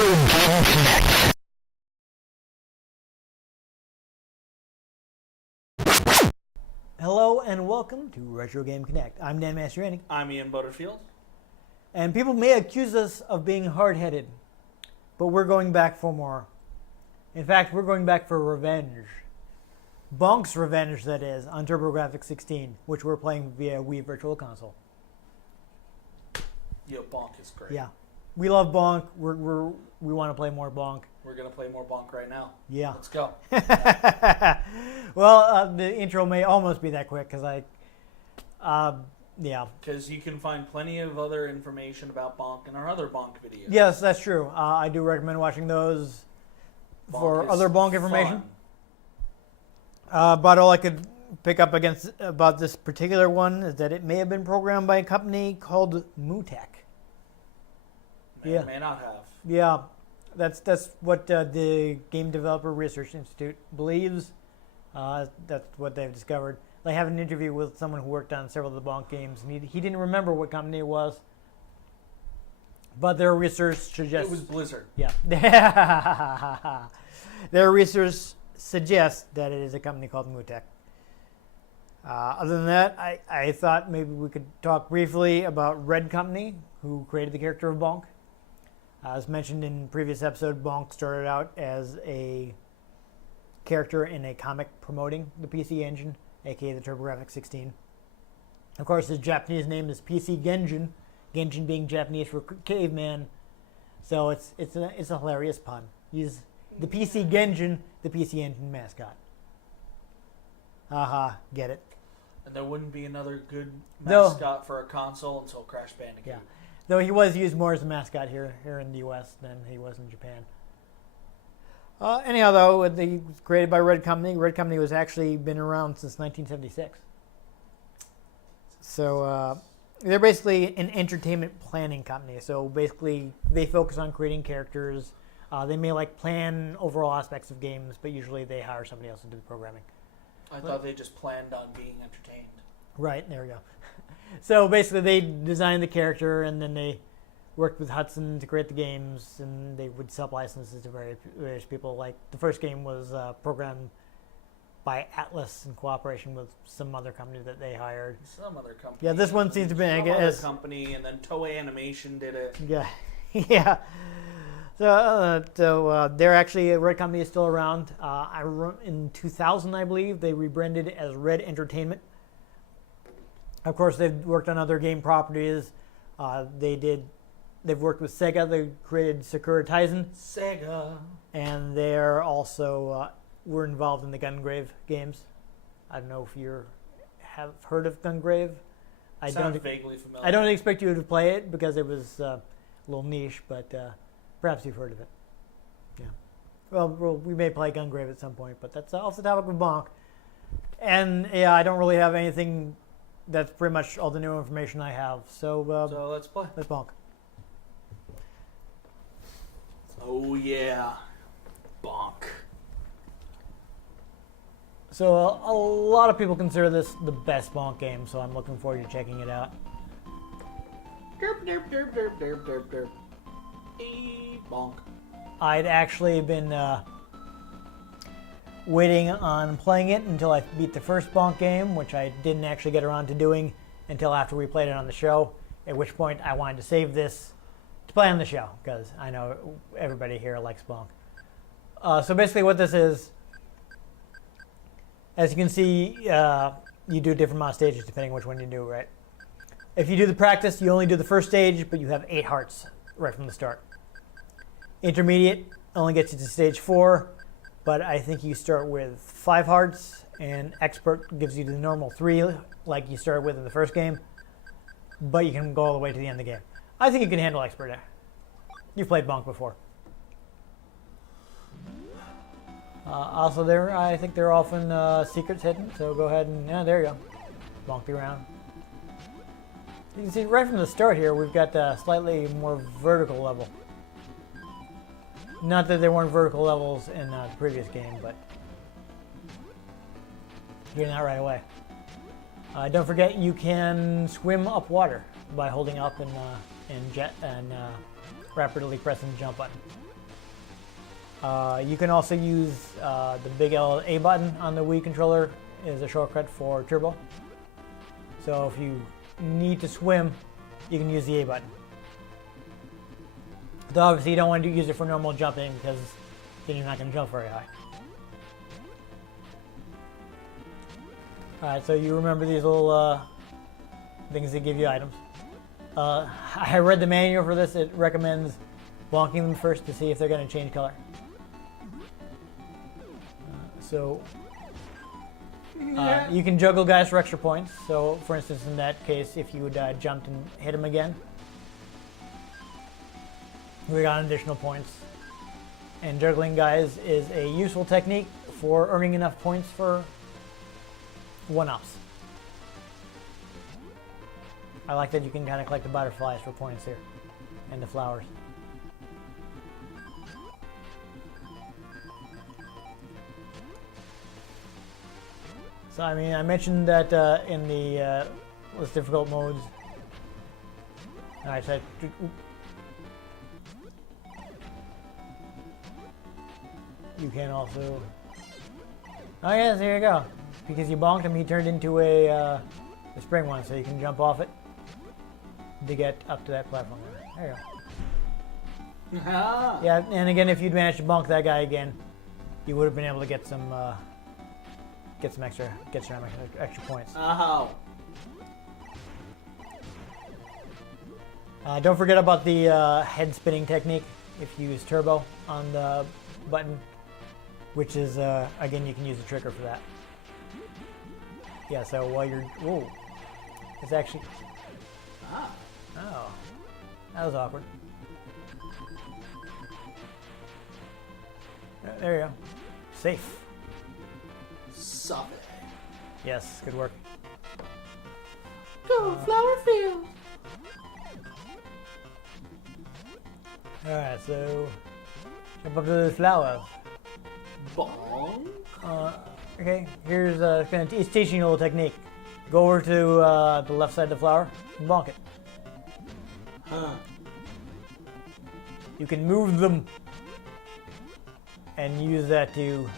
Game Connect. Hello and welcome to Retro Game Connect. I'm Dan Mastriani. I'm Ian Butterfield. And people may accuse us of being hard-headed, but we're going back for more. In fact, we're going back for revenge. Bonk's revenge, that is, on TurboGrafx 16, which we're playing via Wii Virtual Console. Yo, Bonk is great. Yeah. We love Bonk. We want to play more Bonk. We're going to play more Bonk right now. Yeah. Let's go. Well, the intro may almost be that quick because yeah. Because you can find plenty of other information about Bonk in our other Bonk videos. Yes, that's true. I do recommend watching those for other Bonk information. But all I could pick up about this particular one is that it may have been programmed by a company called Mutek. May not have. Yeah, that's what the Game Developer Research Institute believes. That's what they've discovered. They have an interview with someone who worked on several of the Bonk games, and he didn't remember what company it was. But their research suggests... It was Blizzard. Yeah. Their research suggests that it is a company called Mutek. Other than that, I thought maybe we could talk briefly about Red Company, who created the character of Bonk. As mentioned in previous episode, Bonk started out as a character in a comic promoting the PC Engine, aka the TurboGrafx 16. Of course, his Japanese name is PC Genjin, Genjin being Japanese for caveman, so it's a hilarious pun. He's the PC Genjin, the PC Engine mascot. Haha, get it? And there wouldn't be another good mascot for a console until Crash Bandicoot. Yeah. Though he was used more as a mascot here in the U.S. than he was in Japan. Anyhow, though, it was created by Red Company. Red Company was actually been around since 1976. So they're basically an entertainment planning company. So basically, they focus on creating characters. They may plan overall aspects of games, but usually they hire somebody else to do the programming. I thought they just planned on being entertained. Right, there we go. So basically, they designed the character, and then they worked with Hudson to create the games, and they would sub-licenses to various people. Like the first game was programmed by Atlas in cooperation with some other company that they hired. Some other company. Yeah, this one seems to be some other company, and then Toei Animation did it. Yeah, yeah. So they're actually Red Company is still around. In 2000, I believe, they rebranded as Red Entertainment. Of course, they've worked on other game properties. They've worked with Sega. They created Sakura Taisen. Sega. And they're also were involved in the Gungrave games. I don't know if you have heard of Gungrave. Sounds vaguely familiar. I don't expect you to play it because it was a little niche, but perhaps you've heard of it. Yeah. Well, we may play Gungrave at some point, but that's off the topic of Bonk. And yeah, I don't really have anything. That's pretty much all the new information I have. So let's play. Let's Bonk. Oh yeah, Bonk. So a lot of people consider this the best Bonk game, so I'm looking forward to checking it out. Derp, derp, derp, derp, derp, derp, derp. Bonk. I'd actually been waiting on playing it until I beat the first Bonk game, which I didn't actually get around to doing until after we played it on the show, at which point I wanted to save this to play on the show, because I know everybody here likes Bonk. So basically what this is, as you can see, you do different amount of stages depending which one you do, right? If you do the practice, you only do the first stage, but you have 8 hearts right from the start. Intermediate only gets you to stage 4, but I think you start with 5 hearts, and Expert gives you the normal 3, like you started with in the first game, but you can go all the way to the end of the game. I think you can handle Expert there. You've played Bonk before. Also, I think there are often secrets hidden, so go ahead and, yeah, there you go. Bonk around. You can see right from the start here, we've got a slightly more vertical level. Not that there weren't vertical levels in the previous game, but doing that right away. Don't forget, you can swim up water by holding up and rapidly pressing the jump button. You can also use the big A button on the Wii controller as a shortcut for turbo. So if you need to swim, you can use the A button. Though obviously you don't want to use it for normal jumping because then you're not going to jump very high. Alright, so you remember these little things that give you items. I read the manual for this. It recommends bonking them first to see if they're going to change color. You can juggle guys for extra points. So, for instance, in that case, if you would jumped and hit him again, we got additional points. And juggling guys is a useful technique for earning enough points for one-ups. I like that you can kind of collect the butterflies for points here, and the flowers. So I mean, I mentioned that in the less difficult modes. I said, you can also. Oh yes, here you go. Because you bonked him, he turned into a spring one, so you can jump off it to get up to that platform. There you go. Yeah, and again, if you'd managed to bonk that guy again, you would have been able to get some extra points. Don't forget about the head spinning technique if you use turbo on the button, which is again, you can use a trigger for that. Yeah, so while you're it's actually oh, that was awkward. There you go. Safe. Suck it. Yes, good work. Go, Flowerfield! Alright, so jump up to the flower. Bonk. Okay, here's it's teaching you a little technique. Go over to the left side of the flower and bonk it. You can move them and use that to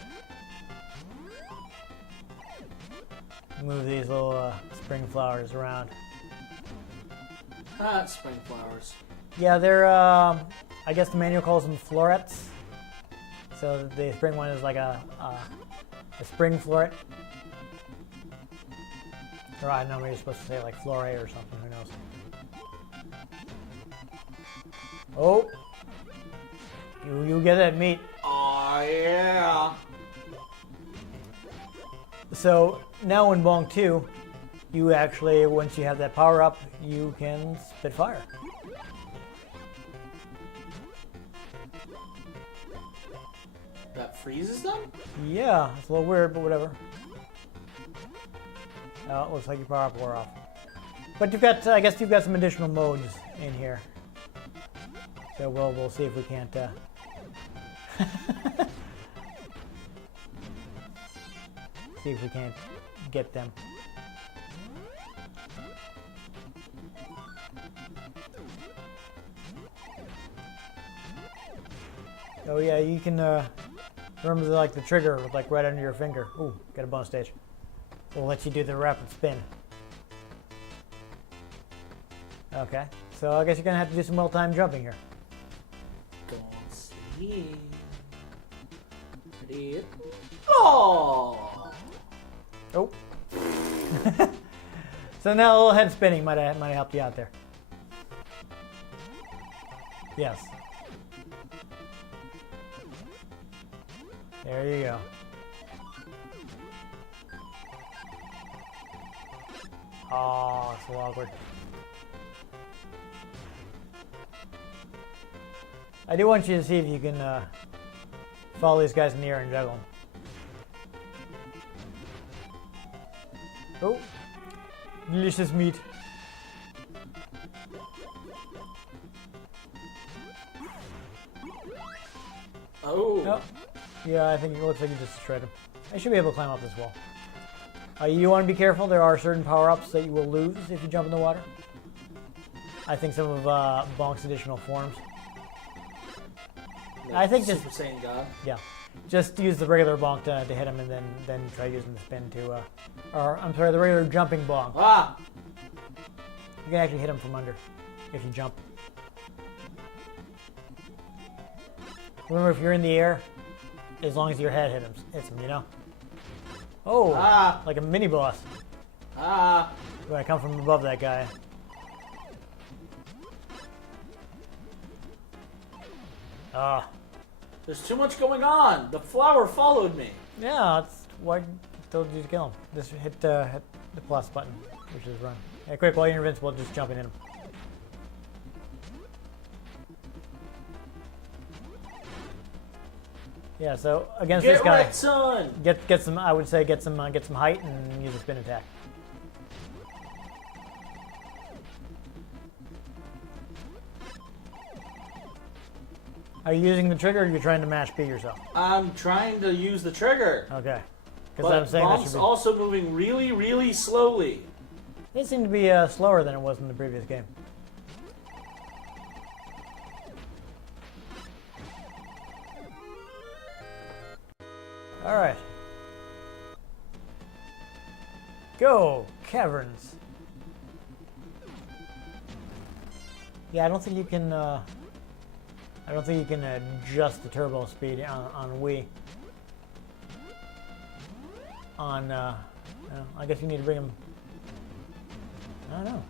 move these little spring flowers around. Spring flowers. Yeah, they're, I guess the manual calls them florets. So the spring one is like a spring floret. Or I don't know, maybe you're supposed to say like flore or something, who knows. Oh! You get that meat. Oh, yeah. So now in Bonk 2, you actually, once you have that power up, you can spit fire. That freezes them? Yeah, it's a little weird, but whatever. Oh, it looks like your power up wore off. But you've got, I guess you've got some additional modes in here. So we'll see if we can't. See if we can't get them. Oh yeah, you can remember like the trigger with like right under your finger. Ooh, got a bonus stage. We'll let you do the rapid spin. Okay, so I guess you're gonna have to do some well-timed jumping here. Don't see. Ready? Oh! Oh. So now a little head spinning might have helped you out there. Yes. There you go. Oh, so awkward. I do want you to see if you can follow these guys in the air and juggle them. Oh, delicious meat. Oh. Yeah, I think it looks like you just destroyed him. I should be able to climb up this wall. You want to be careful. There are certain power-ups that you will lose if you jump in the water. I think some of Bonk's additional forms. I think Super Saiyan God. yeah, just use the regular bonk to hit him, and then try using the spin to, or I'm sorry, the regular jumping bonk. Ah! You can actually hit him from under if you jump. Remember, if you're in the air, as long as your head hits him, you know? Oh, Ah! like a mini boss. Ah! When I come from above that guy. Ah. There's too much going on. The flower followed me. Yeah, that's why I told you to kill him. Just hit the plus button, which is run. Hey, quick, while you're invincible, just jumping in him. Yeah, so against Get this guy, wrecked, son! get some. I would say get some height and use a spin attack. Are you using the trigger, or are you trying to mash B yourself? I'm trying to use the trigger. Okay, because But I'm saying that Bonk's should be. also moving really, really slowly. It seemed to be slower than it was in the previous game. All right. Go, caverns. Yeah, I don't think you can. I don't think you can adjust the turbo speed on Wii. I guess you need to bring him. I don't know.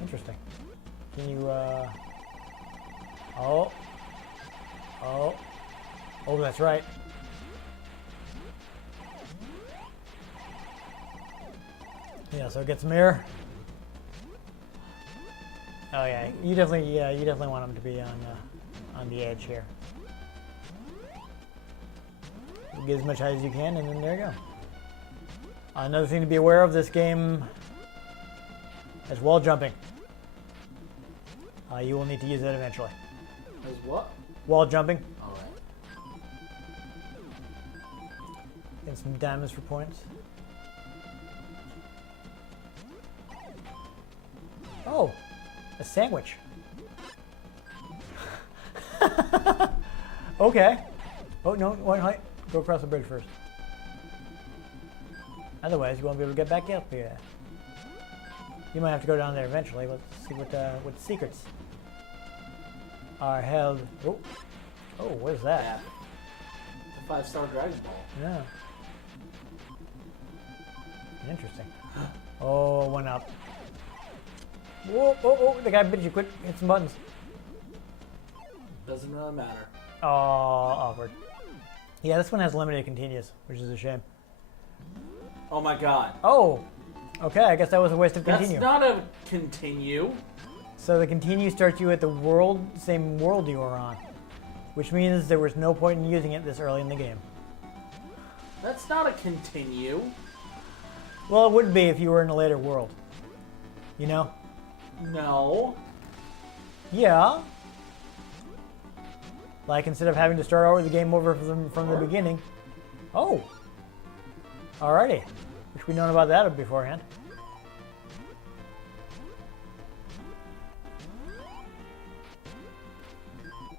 Interesting. Can you? Oh. That's right. Yeah, so get some air. Oh yeah, you definitely want him to be on the edge here. Get as much height as you can, and then there you go. Another thing to be aware of: this game is wall jumping. You will need to use that eventually. As what? Wall jumping. Alright. And some diamonds for points. Oh, a sandwich. Okay. Oh, no, one height. Go across the bridge first. Otherwise, you won't be able to get back up here. You might have to go down there eventually. Let's see what the secrets are held. Oh, what is that? Yeah. The 5-star Dragon Ball. Yeah. Interesting. Oh, one up. Whoa, the guy bit you. Quick, hit some buttons. Doesn't really matter. Oh, awkward. Yeah, this one has limited continues, which is a shame. Oh my god. Oh, okay, I guess that was a waste of continue. That's not a continue. So the continue starts you at the same world you were on, which means there was no point in using it this early in the game. That's not a continue. Well, it would be if you were in a later world. You know? No. Yeah. Like, instead of having to start over the game over from the beginning. Oh. Alrighty. Wish we'd known about that beforehand.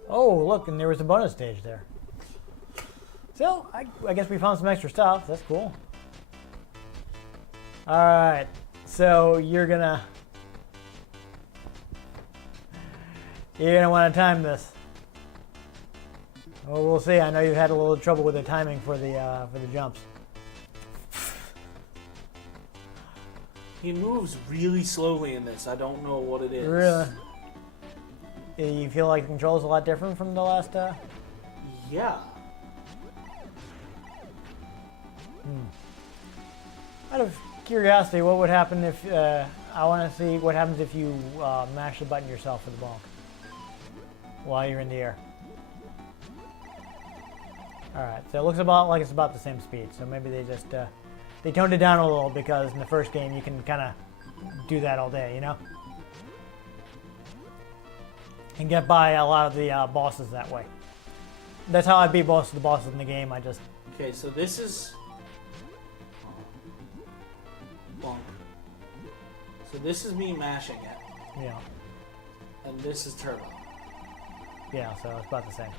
Oh, look, and there was a bonus stage there. So, I guess we found some extra stuff. That's cool. Alright. So, you're gonna want to time this. Well, we'll see. I know you've had a little trouble with the timing for the jumps. He moves really slowly in this. I don't know what it is. Really? You feel like the control's a lot different from the last? Yeah. Out of curiosity, what would happen if I want to see what happens if you mash the button yourself for the bonk while you're in the air. All right, so it looks like it's about the same speed. So maybe they just they toned it down a little because in the first game you can kind of do that all day, you know, and get by a lot of the bosses that way. That's how I beat most of the bosses in the game. I just Okay, so this is Bonk. So this is me mashing it, yeah. and this is Turbo. Yeah, so it's about the same.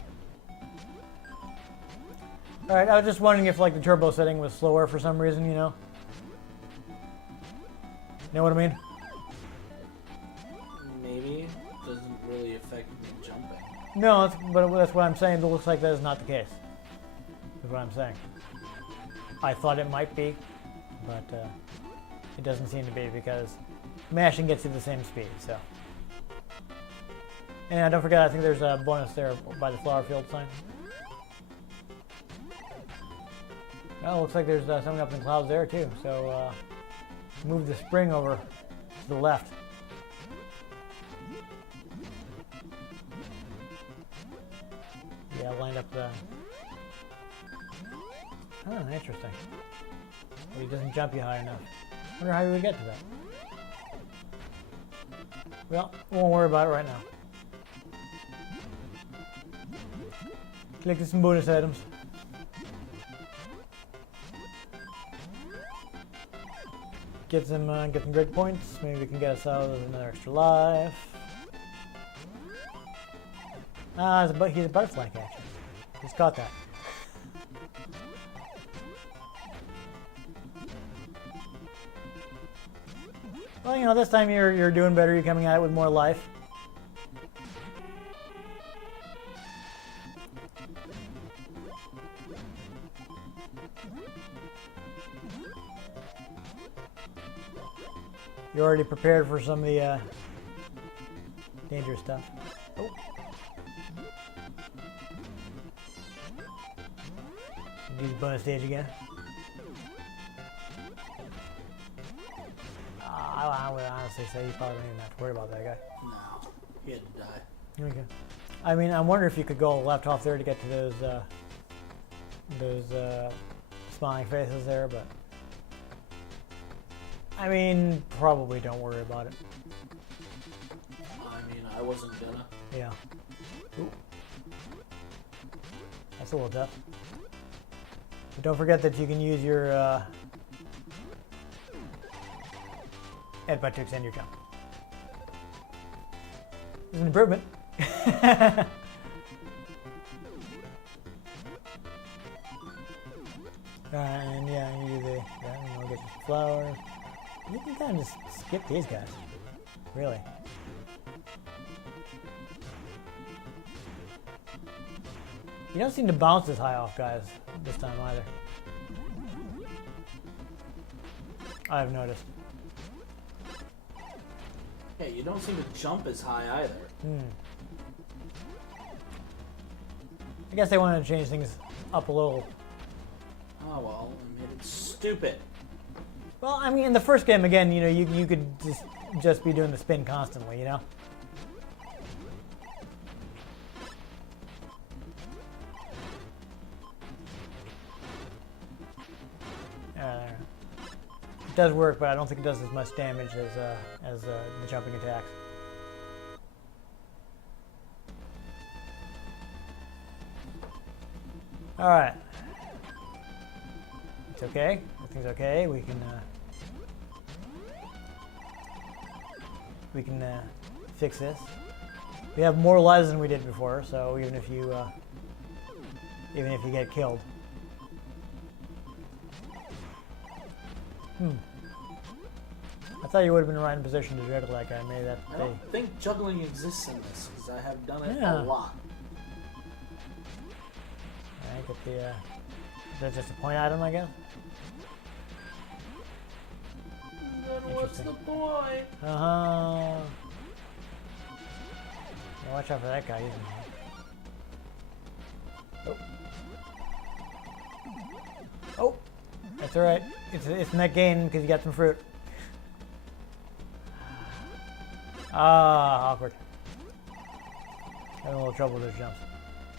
All right, I was just wondering if like the turbo setting was slower for some reason, you know? Know what I mean? Maybe. Doesn't really affect me jumping. No, but that's what I'm saying. It looks like that is not the case. Is what I'm saying. I thought it might be, but it doesn't seem to be because mashing gets you the same speed. So, and don't forget, I think there's a bonus there by the flower field sign. Oh, looks like there's something up in the clouds there too. So, move the spring over to the left. Yeah, lined up the. Oh, interesting. He doesn't jump you high enough. Wonder how you would get to that. Well, won't worry about it right now. Collected some bonus items. Get some great points. Maybe we can get us out with another extra life. Ah, he's a butterfly catcher. He's caught that. Well, you know, this time you're doing better. You're coming at it with more life. You're already prepared for some of the dangerous stuff. Oh. Do the bonus stage again. I would honestly say you probably don't even have to worry about that guy. No, he had to die. Okay. I mean, I wonder if you could go left off there to get to those smiling faces there, but I mean, probably don't worry about it. I mean, I wasn't gonna. Yeah. Ooh. That's a little tough. But don't forget that you can use your headbutt to extend your jump. It's an improvement. And yeah, you do the get your flowers. You can kind of just skip these guys. Really. You don't seem to bounce as high off guys this time either. I've noticed. Yeah, you don't seem to jump as high either. I guess they wanted to change things up a little. Oh well, I made it stupid. Well, I mean, in the first game, again, you know, you could just be doing the spin constantly, you know? It does work, but I don't think it does as much damage as the jumping attacks. All right. It's okay. Everything's okay. We can fix this. We have more lives than we did before, so even if you get killed. I thought you would have been right in position to juggle that guy. Maybe that. I don't think juggling exists in this because I have done it Yeah. a lot. I get the. Is that just a point item, I guess? Then what's the point? Yeah, watch out for that guy. Oh, that's all right. It's net gain because you got some fruit. Ah, awkward. Having a little trouble with those jumps.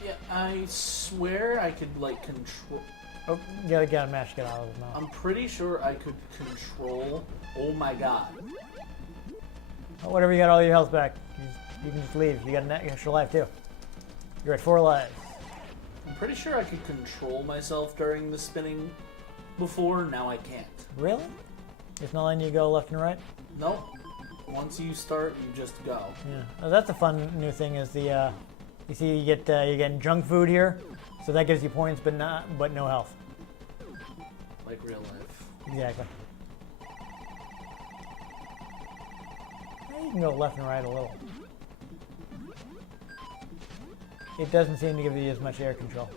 Yeah, I swear I could like control. Oh, you gotta mash, get out of his mouth. I'm pretty sure I could control. Oh my god. Oh, whatever, you got all your health back. You can just leave. You got an extra life too. You're at 4 lives. I'm pretty sure I could control myself during the spinning before. Now I can't. Really? It's not letting you go left and right? Nope. Once you start, you just go. Yeah. Oh, that's a fun new thing is the, you see you're getting junk food here. So that gives you points, but no health. Like real life. Exactly. You can go left and right a little. It doesn't seem to give you as much air control.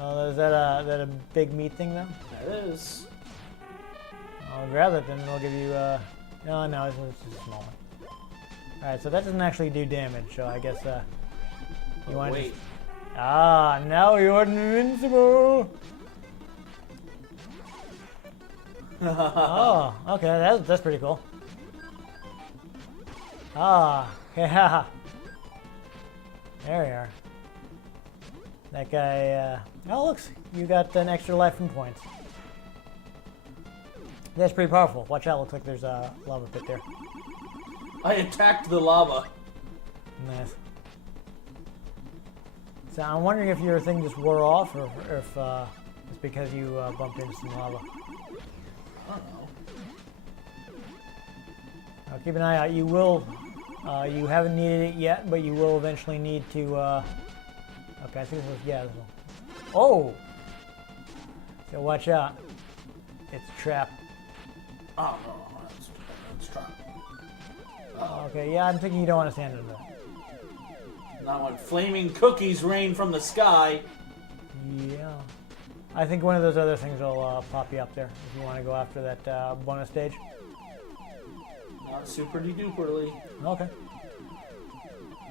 Oh, is that a big meat thing though? That is. I'll grab it, then it'll give you. No, it's just a small one. All right, so that doesn't actually do damage. So I guess you want wait. to. Now you're invincible. Oh, okay, that's pretty cool. Yeah. There you are. That guy, oh, looks, you got an extra life and points. That's pretty powerful. Watch out, looks like there's a lava pit there. I attacked the lava. Nice. So I'm wondering if your thing just wore off, or if it's because you bumped into some lava. I don't know. Now, keep an eye out. You will, you haven't needed it yet, but you will eventually need to, okay, I think this was, yeah, this one. Oh! So watch out. It's a trap. Oh, no, that's trap. Okay, yeah, I'm thinking you don't want to stand under that. Not when flaming cookies rain from the sky. Yeah. I think one of those other things will pop you up there if you want to go after that bonus stage. Not super-duperly. Okay.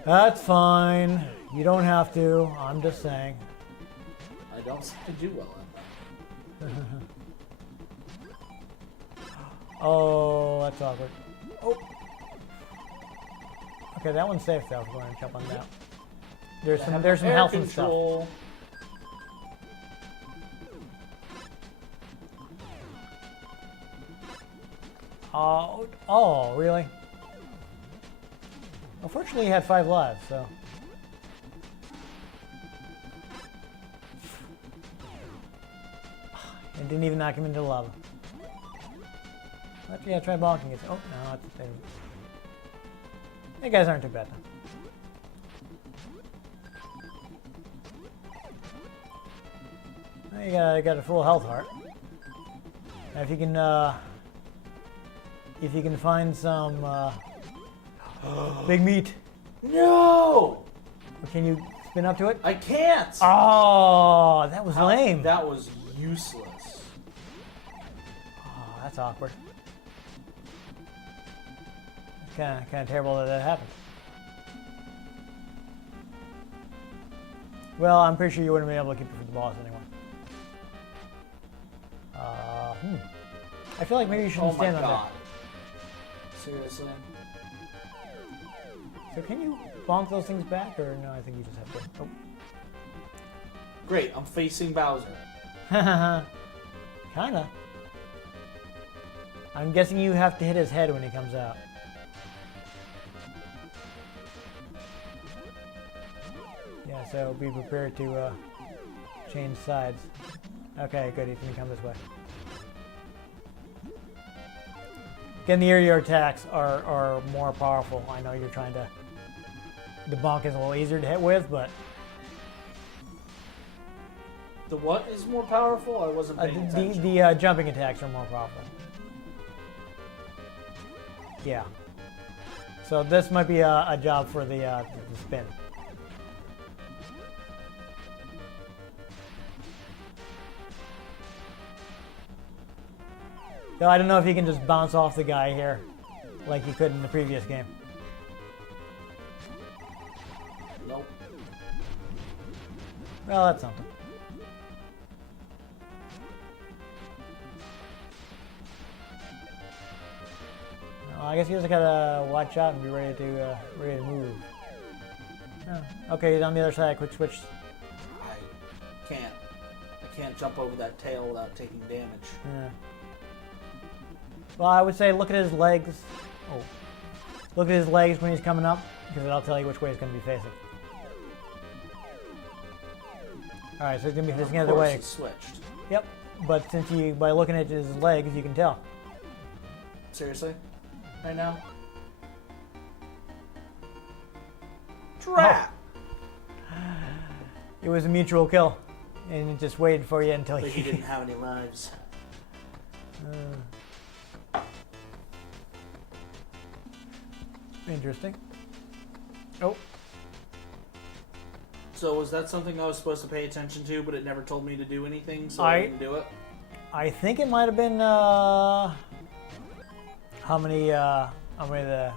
That's fine. You don't have to. I'm just saying. I don't seem to do well at that. Oh, that's awkward. Oh. Okay, that one's safe though. If we're going to jump on that. There's some Air health and stuff. control. Oh, really? Unfortunately, you had 5 lives, so. It didn't even knock him into the lava. But yeah, try bonking it. Oh, no, that's the thing. You guys aren't too bad though. Well, you got a full health heart. Now, if you can find some big meat. No! Can you spin up to it? I can't! Oh, that was lame. That was useless. Oh, that's awkward. It's kind of terrible that happened. Well, I'm pretty sure you wouldn't be able to keep it for the boss anyway. I feel like maybe you shouldn't stand on God. Seriously? So can you bonk those things back, or no? I think you just have to. Oh. Great, I'm facing Bowser. Kinda. I'm guessing you have to hit his head when he comes out. Yeah, so be prepared to change sides. Okay, good. He's gonna come this way. Again, the area attacks are more powerful. I know you're trying to. The bonk is a little easier to hit with, but The what is more powerful? I wasn't paying attention. the jumping attacks are more powerful. Yeah. So this might be a job for the spin. So I don't know if you can just bounce off the guy here like you could in the previous game. Nope. Well, that's something. Well, I guess you just gotta watch out and be ready to move. Oh, okay, he's on the other side. Quick switch. I can't jump over that tail without taking damage. Yeah. Well, I would say look at his legs. Oh, look at his legs when he's coming up, because it'll tell you which way he's going to be facing. All right, so he's going to be facing the other way. He switched. Yep, but since by looking at his legs, you can tell. Seriously? Right now? Trap! It was a mutual kill, and it just waited for you until But he didn't have any lives. Interesting. Oh, So was that something I was supposed to pay attention to, but it never told me to do anything, so I- I didn't do it? I think it might have been how many of the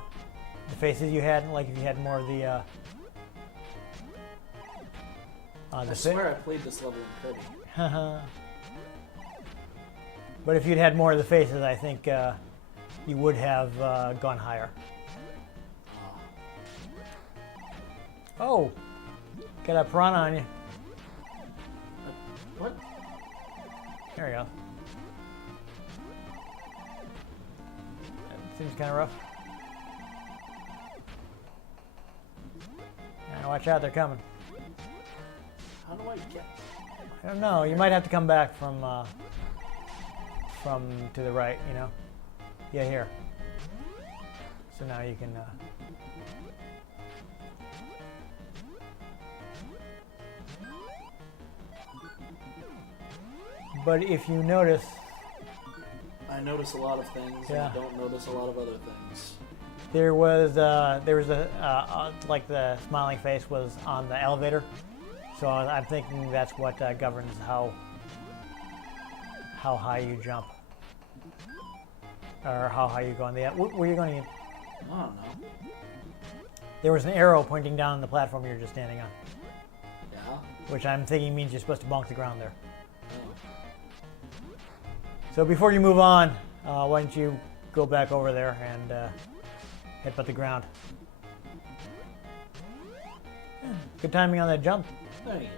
faces you had. Like if you had more of the. I The swear I played this level in Kirby. But if you'd had more of the faces, I think you would have gone higher. Oh, got a piranha on you. What? There you go. That seems kind of rough. Yeah, watch out, they're coming. How do I get? I don't know. You might have to come back from to the right. You know. Yeah, here. So now you can. But if you notice, I notice a lot of things, Yeah. and I don't notice a lot of other things. there was like the smiling face was on the elevator. So I'm thinking that's what governs how high you jump, or how high you go on the. Where you going? I don't know. There was an arrow pointing down the platform you were just standing on, Yeah? which I'm thinking means you're supposed to bonk the ground there. Oh. So before you move on, why don't you go back over there and headbutt the ground? Yeah, good timing on that jump. There you go.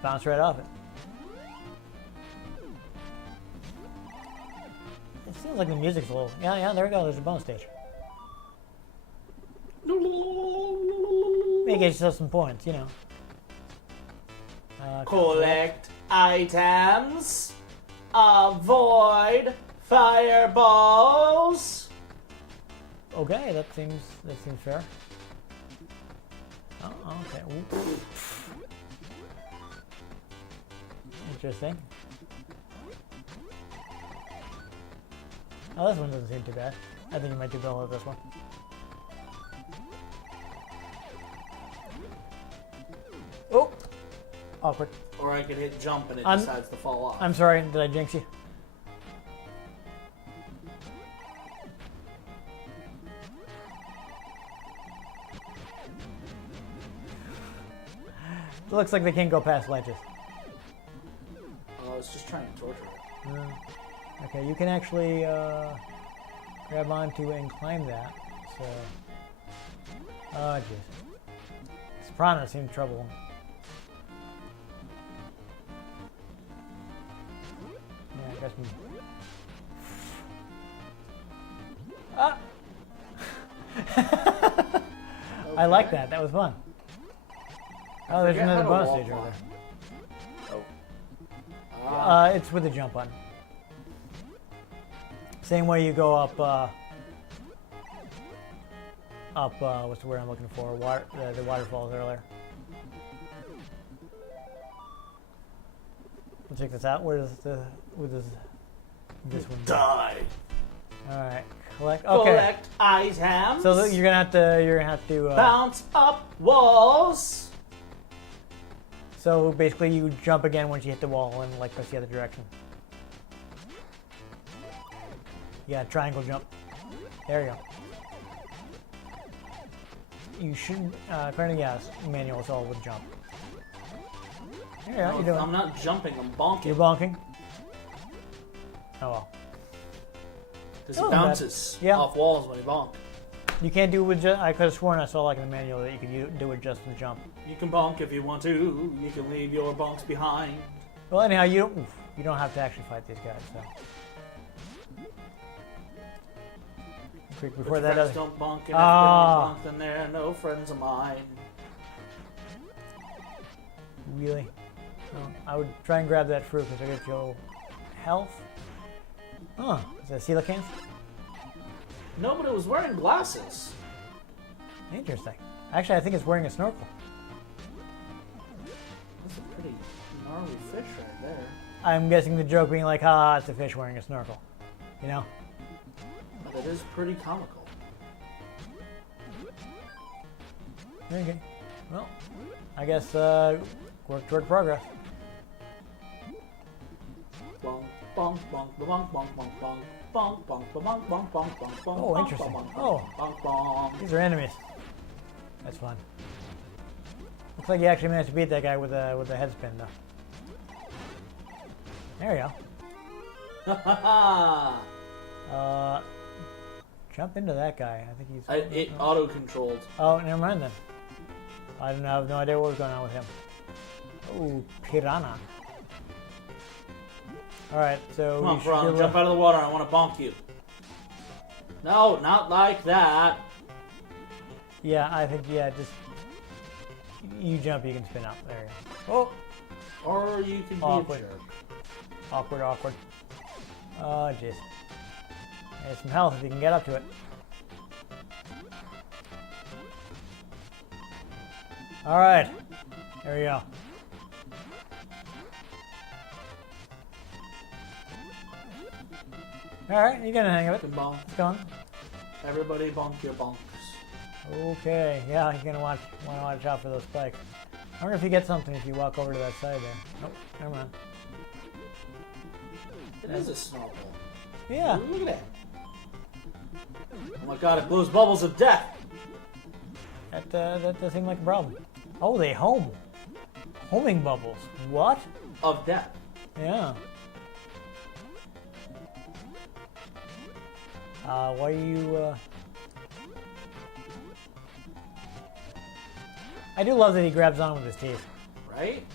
Bounce right off it. It seems like the music's a little. Yeah, there we go. There's a bonus stage. May get yourself some points, you know. Collect items. Avoid fireballs. Okay, that seems fair. Oh, okay. Ooh. Interesting. Oh, this one doesn't seem too bad. I think you might do well with this one. Oh! Awkward. Or I could hit jump and it I'm- decides to fall off. I'm sorry, did I jinx you? It looks like they can't go past ledges. I was just trying to torture it. Okay, you can actually grab onto and climb that. So, oh jeez, Soprano seems trouble. Yeah, I guess. Ah! I like that. That was fun. Oh, there's forget another how to bonus wall stage over climb. there. Ah, It's with the jump button. Same way you go up, what's the word I'm looking for? The waterfalls earlier. We'll check this out. Where does this one go? die. All right, collect. Okay. Collect items. So you're gonna have to. Bounce up walls. So basically, you jump again once you hit the wall and like press the other direction. Yeah, triangle jump. There you go. You should, according to yes, manual is all with jump. There you go, No, you're doing. I'm not jumping, I'm bonking. You're bonking. Oh well. Because Oh, he bounces yeah. off walls when you bonk. You can't do it with just. I could have sworn I saw like in the manual that you could do it just with jump. You can bonk if you want to. You can leave your bonks behind. Well, anyhow, you don't have to actually fight these guys. So. Quick before But that. your friends don't bonk, and if Ah. they don't bonk, then they're no friends of mine. Really? No, I would try and grab that fruit because I get your health. Huh? Is that coelacanth? No, but it was wearing glasses. Interesting. Actually, I think it's wearing a snorkel. That's a pretty gnarly fish right there. I'm guessing the joke being like, "Ha, it's a fish wearing a snorkel." You know? But it is pretty comical. Okay. Well, I guess work toward progress. Bonk, bonk, bonk, bonk, bonk, bonk, bonk, bonk, bonk, bonk, bonk, bonk, bonk, bonk. Oh, interesting. Oh, Bonk, bonk. these are enemies. That's fun. Looks like you actually managed to beat that guy with a head spin, though. There you Ha ha ha! go. Jump into that guy. I think he's. It auto-controlled. Oh, never mind then. I have no idea what was going on with him. Oh, piranha. Alright, so Come on, we should Piranha, jump out of the water. I want to bonk you. No, not like that. Yeah, I think, just... You jump, you can spin out. There you go. Oh! Or you can be Awkward. a jerk. Awkward, awkward. Oh, jeez. There's some health if you can get up to it. Alright. There we go. Alright, you get a hang of it. Good bonk. It's going. Everybody bonk your bonks. Okay, yeah, you're gonna want to watch out for those spikes. I wonder if you get something if you walk over to that side there. Nope, never mind. It is a snorkel. Yeah. Look at that. Oh my god, it blows bubbles of death. That does seem like a problem. Oh, they home. Homing bubbles. What? Of death. Yeah. Why are you, I do love that he grabs on with his teeth. Right?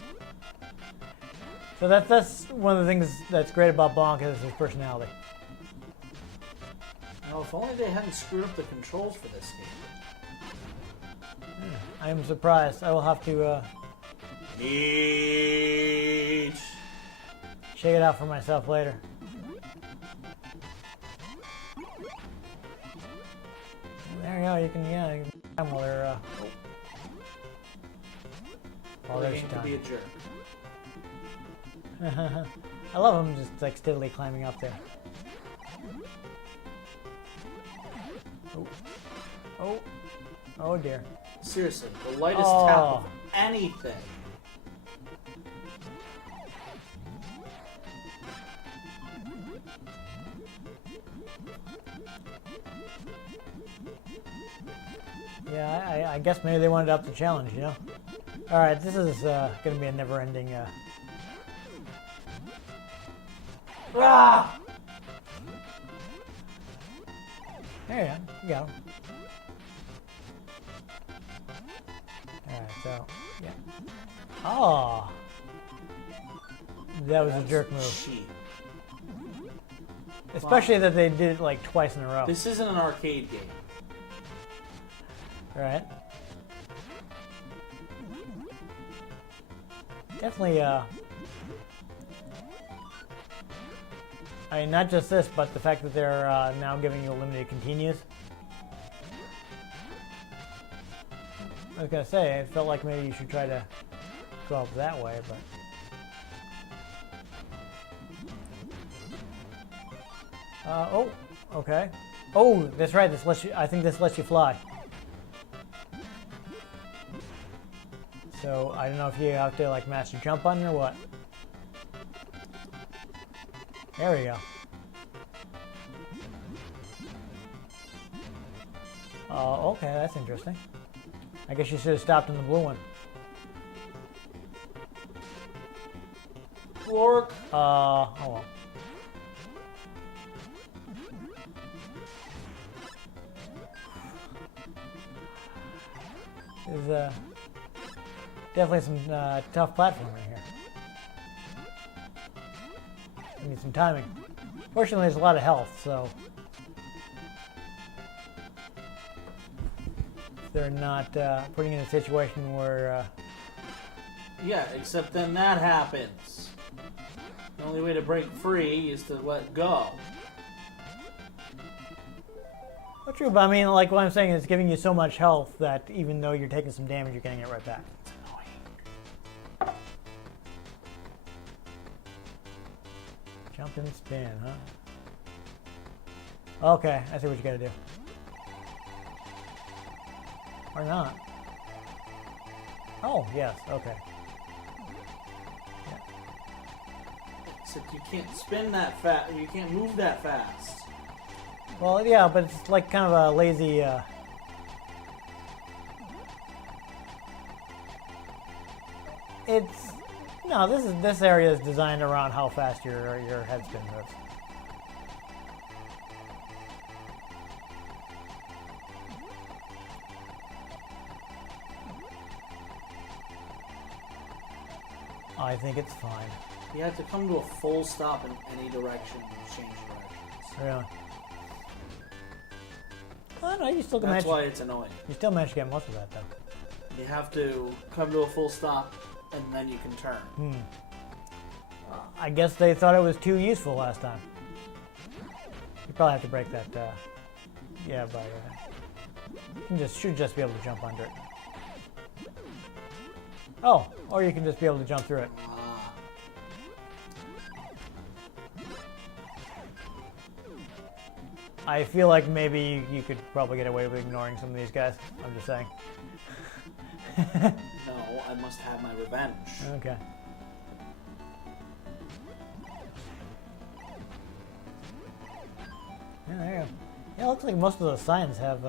So that's one of the things that's great about Bonk is his personality. Now, if only they hadn't screwed up the controls for this game. I am surprised. I will have to, Neat. check it out for myself later. There you go. You can, you can time while they're, while They they're aim to be a jerk. stunned. I love him just like steadily climbing up there. Oh, oh, oh dear. Seriously, the lightest tap of Oh. anything. Yeah, I guess maybe they wanted to up the challenge, you know? Alright, this is going to be a never-ending... Ah! There you go. Alright, so, yeah. Oh! That was a jerk move. Cheap. Especially that they did it like twice in a row. This isn't an arcade game. Right. Definitely, I mean, not just this, but the fact that they're now giving you limited continues. I was gonna say, it felt like maybe you should try to go up that way, but... oh, okay. Oh, that's right, this lets you, I think this lets you fly. So, I don't know if you have to, like, master jump button or what. There we go. Okay, that's interesting. I guess you should have stopped in the blue one. Flork. Oh well. There's definitely some tough platforming here. You need some timing. Fortunately, there's a lot of health, so they're not putting you in a situation where. Yeah, except then that happens. The only way to break free is to let go. What True, but I mean, like what I'm saying is it's giving you so much health that even though you're taking some damage, you're getting it right back. It's annoying. Jump and spin, huh? Okay, I see what you gotta do. Or not. Oh, yes, okay. Except you can't spin that fast. You can't move that fast. Well, yeah, but it's like kind of a lazy, It's... No, this area is designed around how fast your head spin moves. I think it's fine. You have to come to a full stop in any direction and change directions. Really? Oh no, you still can That's manage. why it's annoying. You still manage to get most of that though. You have to come to a full stop and then you can turn. I guess they thought it was too useful last time. You probably have to break that. Yeah, by you should just be able to jump under it. Oh, or you can just be able to jump through it. Ah. I feel like maybe you could probably get away with ignoring some of these guys. I'm just saying. No, I must have my revenge. Okay. Yeah, there you go. Yeah, it looks like most of those signs have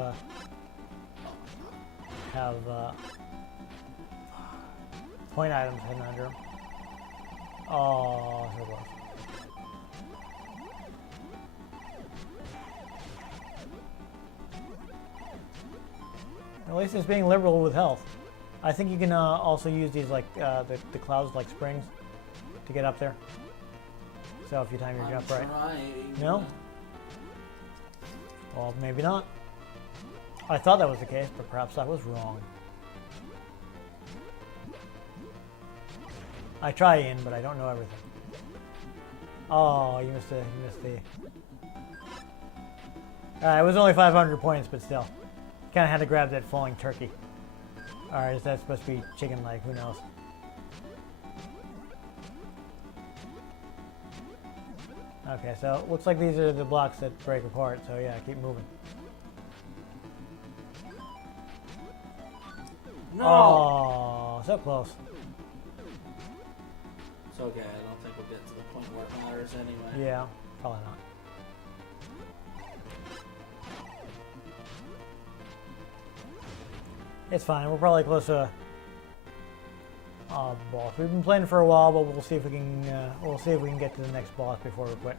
point items hidden under them. Oh, so close. At least it's being liberal with health. I think you can also use these like the clouds like springs to get up there. So if you time your jump right. Trying. No? Well, maybe not. I thought that was the case, but perhaps I was wrong. I try in, but I don't know everything. Oh, you missed the. It was only 500 points, but still. Kind of had to grab that falling turkey. Alright, is that supposed to be chicken leg? Who knows? Okay, so it looks like these are the blocks that break apart, so yeah, keep moving. No! Oh, so close. It's okay, I don't think we'll get to the point where it matters anyway. Yeah, probably not. It's fine. We're probably close to a boss. We've been playing for a while, but we'll see if we can. We'll see if we can get to the next boss before we quit.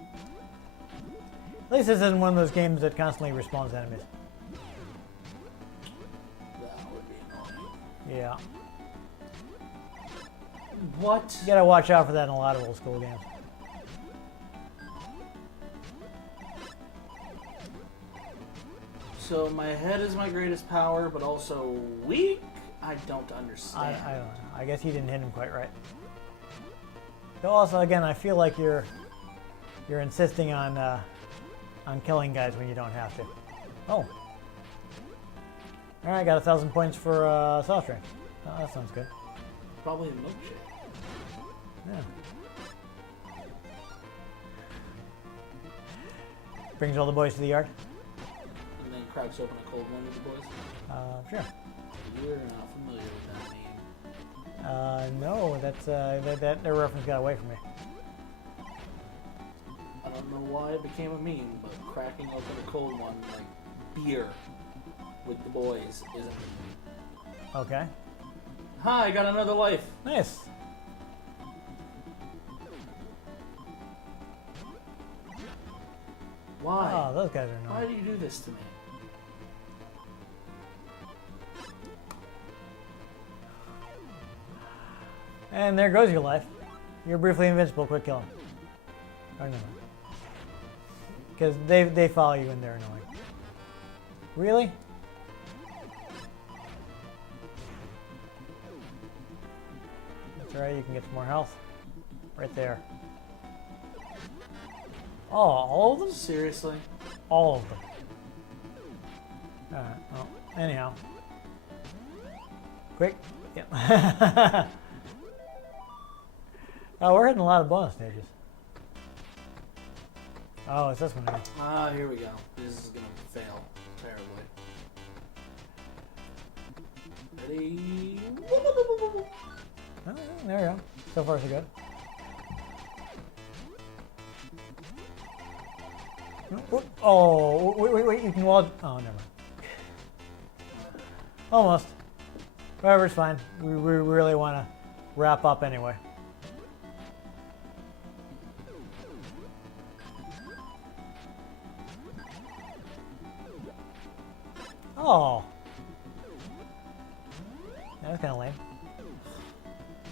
At least this isn't one of those games that constantly respawns enemies. That would be annoying. Yeah. What? You gotta watch out for that in a lot of old school games. So my head is my greatest power, but also weak? I don't understand. I don't know. I guess he didn't hit him quite right. Though also, again, I feel like you're insisting on killing guys when you don't have to. Oh. All right, got 1,000 points for soft drink. Oh, that sounds good. Probably a milkshake. Yeah. Brings all the boys to the yard. And then cracks open a cold one with the boys. Sure. You're not familiar with that meme. No, that's that reference got away from me. I don't know why it became a meme, but cracking open a cold one like beer with the boys isn't. Okay. Hi, I got another life. Nice. Why? Oh, those guys are Why annoying. do you do this to me? And there goes your life. You're briefly invincible. Quick kill him. Or no. Because they follow you and they're annoying. Really? That's right, you can get some more health. Right there. Oh, all of them? Seriously? All of them. Alright, well, anyhow. Quick. Yep. Oh, we're hitting a lot of bonus stages. Oh, it's this one here. Ah, here we go. This is gonna fail terribly. Ready? Oh, there we go. So far, so good. Oh, wait, you can wall. Oh, never mind. Almost. Whatever, it's fine. We really want to wrap up anyway. Oh. That was kind of lame.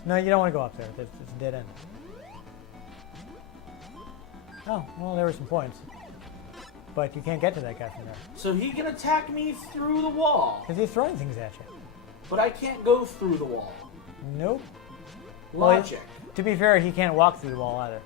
No, you don't want to go up there. It's a dead end. Oh, well, there were some points. But you can't get to that guy from there. So he can attack me through the wall, Because he's throwing things at you. but I can't go through the wall. Nope. Well, Logic. to be fair, he can't walk through the wall either.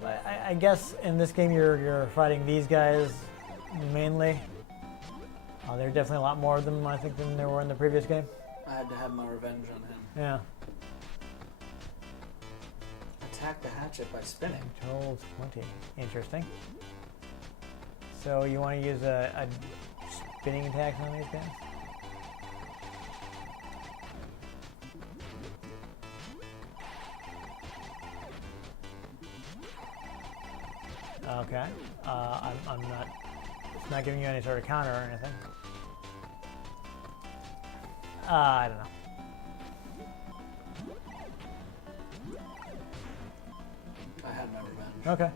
So I guess in this game you're fighting these guys mainly. There's definitely a lot more of them, I think, than there were in the previous game. I had to have my revenge on him. Yeah. Attack the hatchet by spinning. Controls 20. Interesting. So you want to use a spinning attack on these guys? Okay. I'm not. It's not giving you any sort of counter or anything. I don't know. I had my revenge. Okay.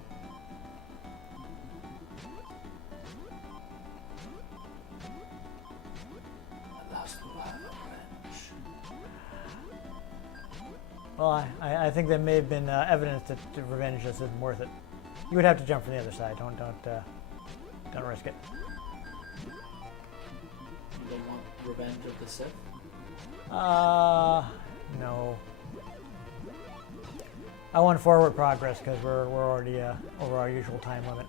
At last we'll have revenge. Well, I think there may have been evidence that the revenge just isn't worth it. You would have to jump from the other side. Don't risk it. You don't want revenge of the Sith? No. I want forward progress because we're already over our usual time limit.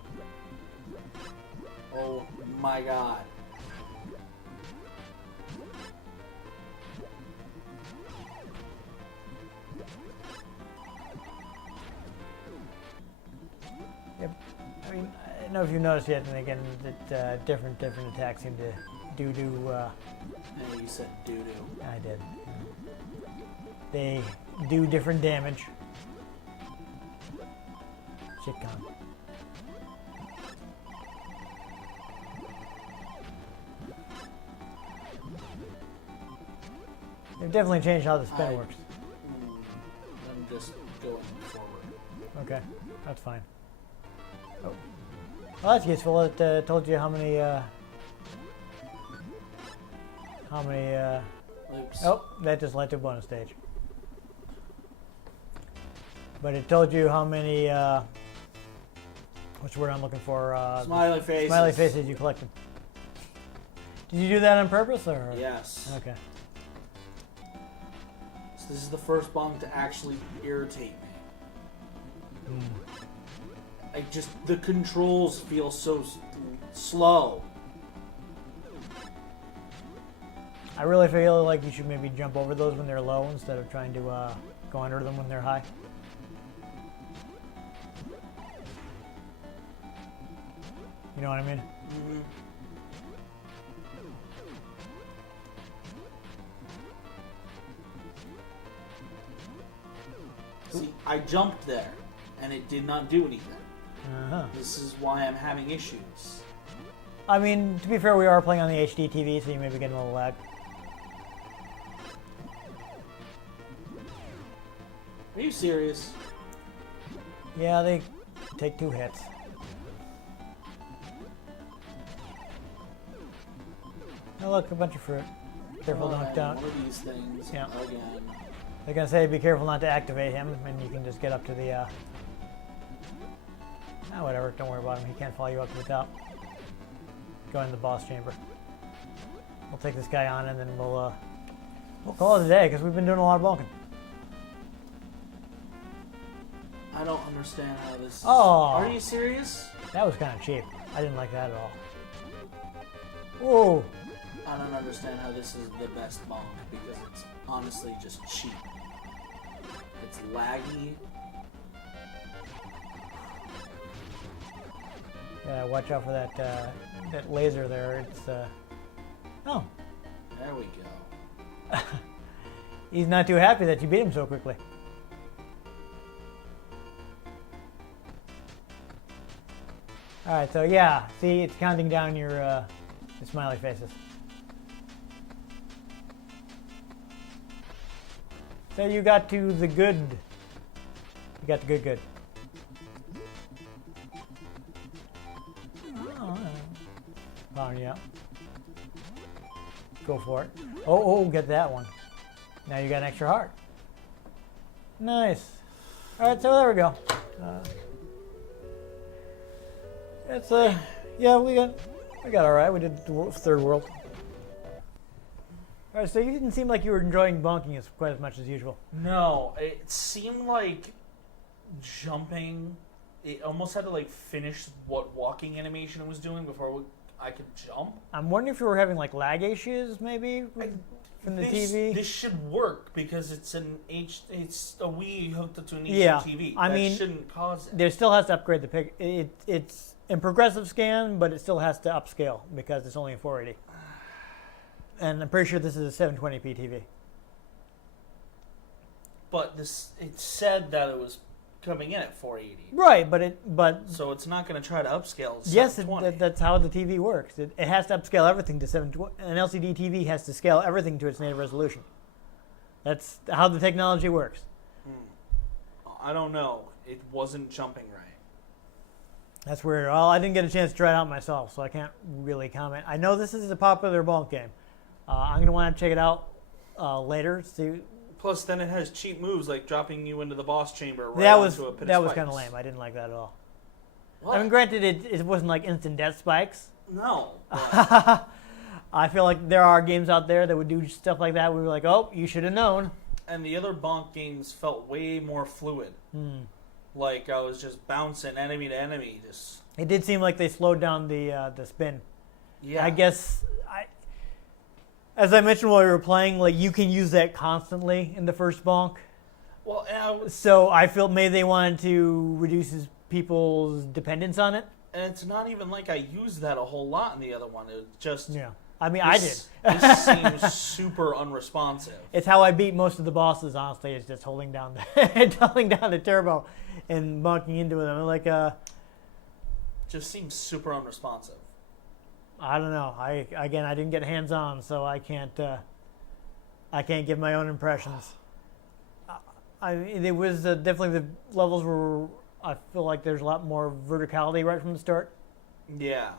Oh my god. Yep. I mean, I don't know if you've noticed yet, and again, that different attacks seem to do. Hey, you said doo-doo. I did. They do different damage. Shitcon. They've definitely changed how the spin works. I'm just going forward. Okay, that's fine. Oh. Well, that's useful. It told you how many. Oops. Oh, that just led to a bonus stage. But it told you how many. What's the word I'm looking for? Smiley faces. Smiley faces you collected. Did you do that on purpose, or? Yes. Okay. So this is the first Bonk to actually irritate me. The controls feel so slow. I really feel like you should maybe jump over those when they're low instead of trying to go under them when they're high. You know what I mean? Mm-hmm. See, I jumped there, and it did not do anything. Uh-huh. This is why I'm having issues. I mean, to be fair, we are playing on the HD TV, so you may be getting a little lag. Are you serious? Yeah, they take 2 hits. Oh, look, a bunch of fruit. Careful, Oh, don't. one of these things. Yeah. Again. They're gonna say be careful not to activate him, and you can just get up to the. Ah, whatever. Don't worry about him. He can't follow you up to the top. Go in the boss chamber. We'll take this guy on and then we'll call it a day because we've been doing a lot of bonking. I don't understand how this... Oh. Are you serious? That was kind of cheap. I didn't like that at all. Whoa. I don't understand how this is the best bonk because it's honestly just cheap. It's laggy. Yeah, watch out for that that laser there. It's oh. There we go. He's not too happy that you beat him so quickly. All right, so yeah, see, it's counting down your smiley faces. So you got to the good. You got the good. Oh, yeah. Go for it. Oh, get that one. Now you got an extra heart. Nice. All right, so there we go. It's yeah, we got all right. We did the third world. All right, so you didn't seem like you were enjoying bonking as quite as much as usual. No, it seemed like jumping. It almost had to like finish what walking animation it was doing before I could jump. I'm wondering if you were having like lag issues, maybe from the TV. This should work because it's it's a Wii hooked up to an HD Yeah, TV. I That mean, shouldn't cause it. There still has to upgrade the pic. It's in progressive scan, but it still has to upscale because it's only in 480. And I'm pretty sure this is a 720p TV. But it said that it was coming in at 480. Right, but So it's not going to try to upscale to yes, 720. that's how the TV works. It has to upscale everything to 720. An LCD TV has to scale everything to its native resolution. That's how the technology works. I don't know. It wasn't jumping right. That's weird. Well, I didn't get a chance to try it out myself, so I can't really comment. I know this is a popular bonk game. I'm going to want to check it out later. See. Plus, then it has cheap moves like dropping you into the boss chamber right That onto a pit of was spikes. kind of lame. I didn't like that at all. What? I mean, granted, it wasn't like instant death spikes. No. But I feel like there are games out there that would do stuff like that. We were like, oh, you should have known. and the other bonk games felt way more fluid. Like I was just bouncing enemy to enemy. Just It did seem like they slowed down the spin. yeah. I guess, as I mentioned while we were playing, like you can use that constantly in the first bonk. Well, and I was, So I feel maybe they wanted to reduce people's dependence on it. and it's not even like I used that a whole lot in the other one. It just Yeah. I mean, I did. This seems super unresponsive. It's how I beat most of the bosses, honestly, is just holding down the turbo and bonking into them. Like, Just seems super unresponsive. I don't know. I didn't get hands-on, so I can't give my own impressions. It was definitely the levels were. I feel like there's a lot more verticality right from the start. Yeah.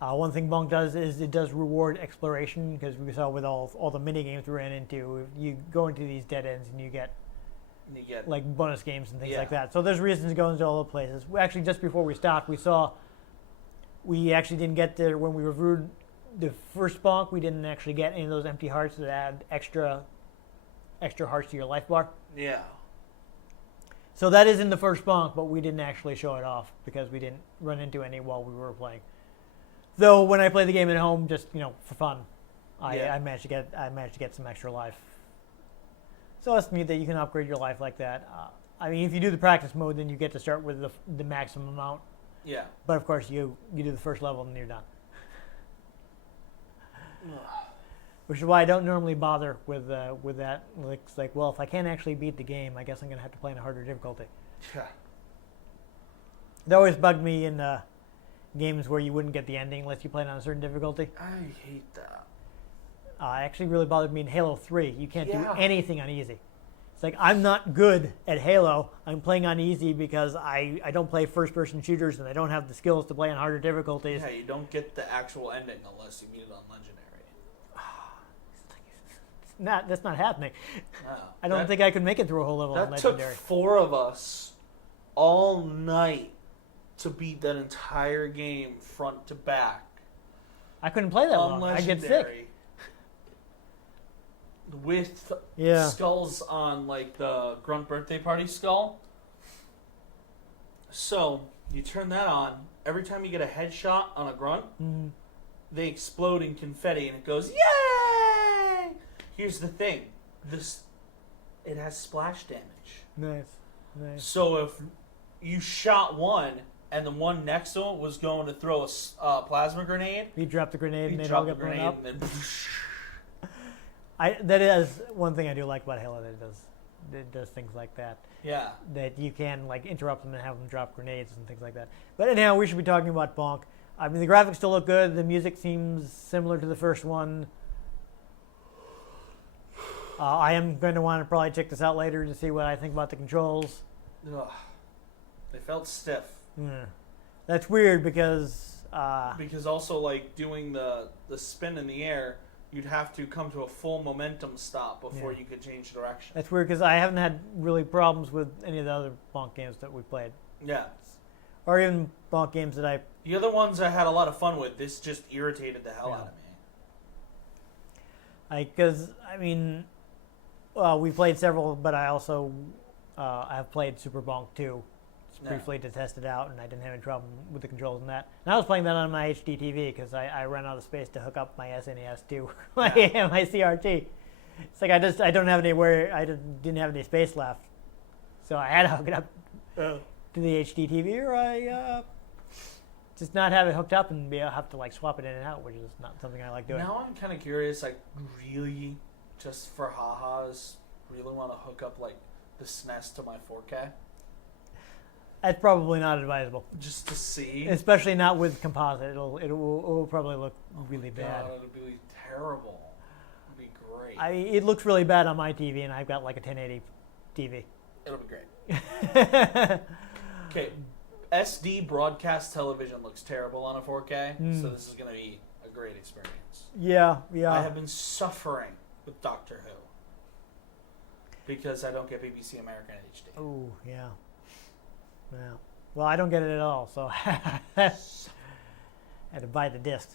One thing Bonk does is it does reward exploration, because we saw with all the mini games we ran into, you go into these dead ends and you get like bonus games and things like that. So there's reasons to go into all the places. We actually, just before we stopped, we actually didn't get there when we reviewed the first Bonk. We didn't actually get any of those empty hearts that add extra hearts to your life bar. Yeah. So that is in the first Bonk, but we didn't actually show it off because we didn't run into any while we were playing. Though when I play the game at home, just for fun, I managed to get some extra life. So it's neat that you can upgrade your life like that. I mean, if you do the practice mode, then you get to start with the maximum amount. Yeah. But of course, you do the first level and then you're done. Which is why I don't normally bother with that. It's like, well, if I can't actually beat the game, I guess I'm gonna have to play in a harder difficulty. Yeah. It always bugged me in games where you wouldn't get the ending unless you played on a certain difficulty. I hate that. It actually really bothered me in Halo 3. You can't do Yeah. anything on easy. It's like, I'm not good at Halo. I'm playing on easy because I don't play first-person shooters and I don't have the skills to play on harder difficulties. Yeah, you don't get the actual ending unless you beat it on Legendary. That's not happening. No. I don't think I could make it through a whole level on That took Legendary. 4 of us all night to beat that entire game front to back. I couldn't play that long. I get sick. With Yeah. skulls on, like, the Grunt birthday party skull. So, you turn that on. Every time you get a headshot on a Grunt, they explode in confetti and it goes, yay! Here's the thing. It has splash damage. Nice. So if you shot one and the one next to it was going to throw a plasma grenade, You drop the grenade you and they drop all the get blown grenade up. and then That is one thing I do like about Halo. That it does things like that. yeah. That you can like interrupt them and have them drop grenades and things like that. But anyhow, we should be talking about Bonk. I mean, the graphics still look good. The music seems similar to the first one. I am going to want to probably check this out later to see what I think about the controls. Ugh. They felt stiff. That's weird because Because also, like, doing the spin in the air, you'd have to come to a full momentum stop before you could change direction. that's weird because I haven't had really problems with any of the other Bonk games that we played, Yeah. or even Bonk games that I. The other ones I had a lot of fun with. This just irritated the hell Yeah. out of me. Because I mean, we played several, but I also have played Super Bonk 2 briefly to test it out, and I didn't have any problem with the controls in that. And I was playing that on my HD TV because I ran out of space to hook up my SNES to my CRT. It's like I don't have anywhere. Didn't have any space left, so I had to hook it up to the HD TV, or I just not have it hooked up and have to like swap it in and out, which is not something I like doing. Now I'm kind of curious. I really, just for ha-has, really want to hook up like the SNES to my 4K. That's probably not advisable, Just to see. especially not with composite. It will probably look really bad. God, it'll be terrible. It'll be great. It looks really bad on my TV, and I've got like a 1080 TV. It'll be great. Okay, SD broadcast television looks terrible on a 4K, so this is going to be a great experience. Yeah. I have been suffering with Doctor Who because I don't get BBC American HD. Oh, yeah. Well, I don't get it at all, so I had to buy the discs.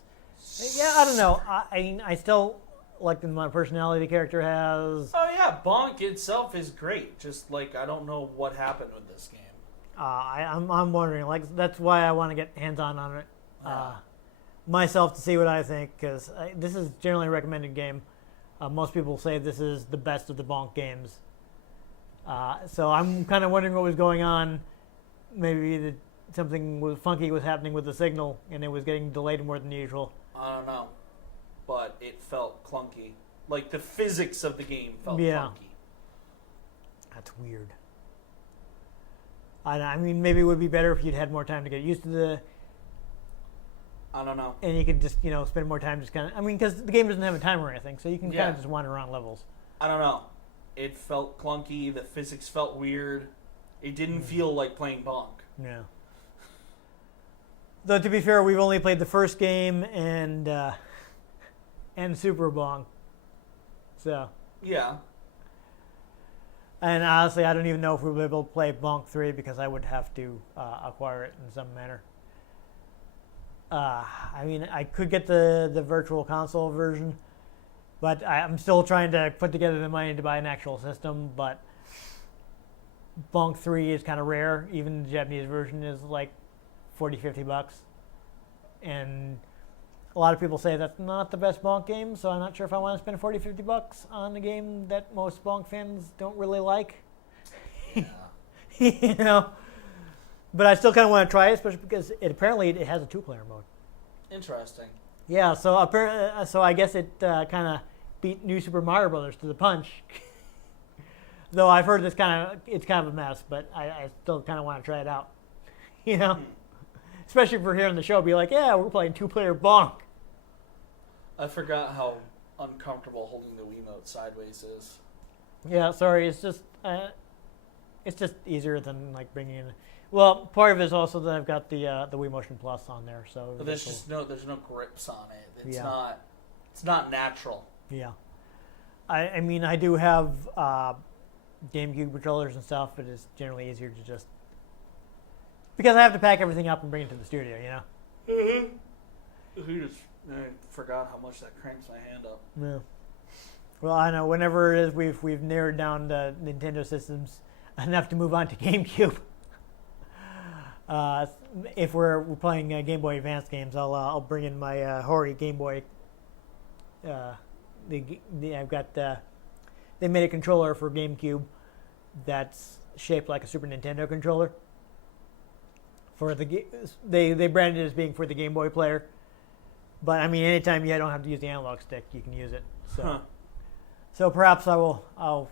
Yeah, I don't know. I mean, I still like my personality the character has. Oh yeah, Bonk itself is great. Just like I don't know what happened with this game. I'm wondering. Like that's why I want to get hands-on on it Yeah. myself to see what I think, because this is generally a recommended game. Most people say this is the best of the Bonk games. So I'm kind of wondering what was going on. Maybe something funky was happening with the signal, and it was getting delayed more than usual. I don't know, but it felt clunky. Like the physics of the game felt Yeah. clunky. That's weird. I mean, maybe it would be better if you'd had more time to get used to I don't know. and you could just, spend more time just kind of, I mean, because the game doesn't have a timer or anything, so you can kind Yeah. of just wander around levels. I don't know. It felt clunky. The physics felt weird. It didn't feel like playing Bonk. Yeah. Though, to be fair, we've only played the first game and Super Bonk. So, Yeah. and honestly, I don't even know if we'll be able to play Bonk 3 because I would have to acquire it in some manner. I mean, I could get the virtual console version, but I'm still trying to put together the money to buy an actual system, but Bonk 3 is kind of rare. Even the Japanese version is like $40-50. And a lot of people say that's not the best Bonk game, so I'm not sure if I want to spend $40-50 on a game that most Bonk fans don't really like. Yeah. But I still kind of want to try it, especially because apparently it has a 2-player mode. Interesting. Yeah, so so I guess it kind of beat New Super Mario Brothers to the punch. Though I've heard it's kind of a mess, but I still kind of want to try it out. Especially for here on the show, be like, yeah, we're playing 2-player Bonk. I forgot how uncomfortable holding the Wiimote sideways is. Yeah, sorry, it's just easier than like bringing in. Well, part of it is also that I've got the Wii Motion Plus on there, so. But there's no grips on it. It's Yeah. It's not natural. Yeah, I mean I do have GameCube controllers and stuff, but it's generally easier to just because I have to pack everything up and bring it to the studio, you know? I forgot how much that cranks my hand up. Yeah. Well, I know. Whenever it is we've narrowed down the Nintendo systems enough to move on to GameCube. If we're playing Game Boy Advance games, I'll bring in my Hori Game Boy. I've got they made a controller for GameCube that's shaped like a Super Nintendo controller. For they branded it as being for the Game Boy player, but I mean, anytime you don't have to use the analog stick, you can use it. So, so perhaps I'll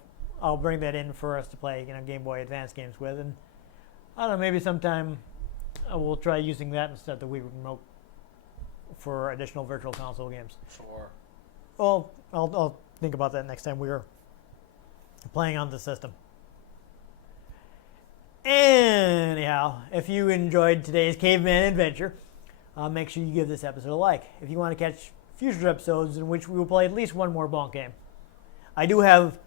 bring that in for us to play, Game Boy Advance games with, and I don't know, maybe sometime we'll try using that instead of the Wii Remote for additional Virtual Console games. Sure. Well, I'll think about that next time we're playing on the system. Anyhow, if you enjoyed today's Caveman adventure, make sure you give this episode a like. If you want to catch future episodes in which we will play at least one more Bonk game. I do have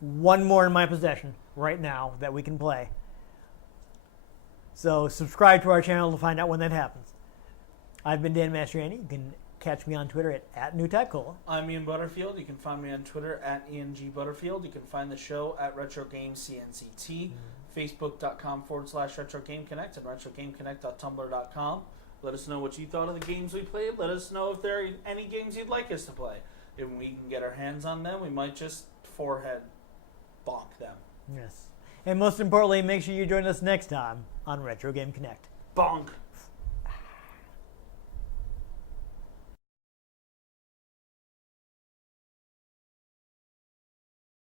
one more in my possession right now that we can play. So subscribe to our channel to find out when that happens. I've been Dan Mastriani. You can catch me on Twitter at NewTypeCola. I'm Ian Butterfield. You can find me on Twitter at IanG Butterfield. You can find the show at RetroGameCNCT, Facebook.com/RetroGameConnect, and RetroGameConnect.tumblr.com. Let us know what you thought of the games we played. Let us know if there are any games you'd like us to play. If we can get our hands on them, we might just forehead bonk them. Yes. And most importantly, make sure you join us next time on Retro Game Connect. Bonk!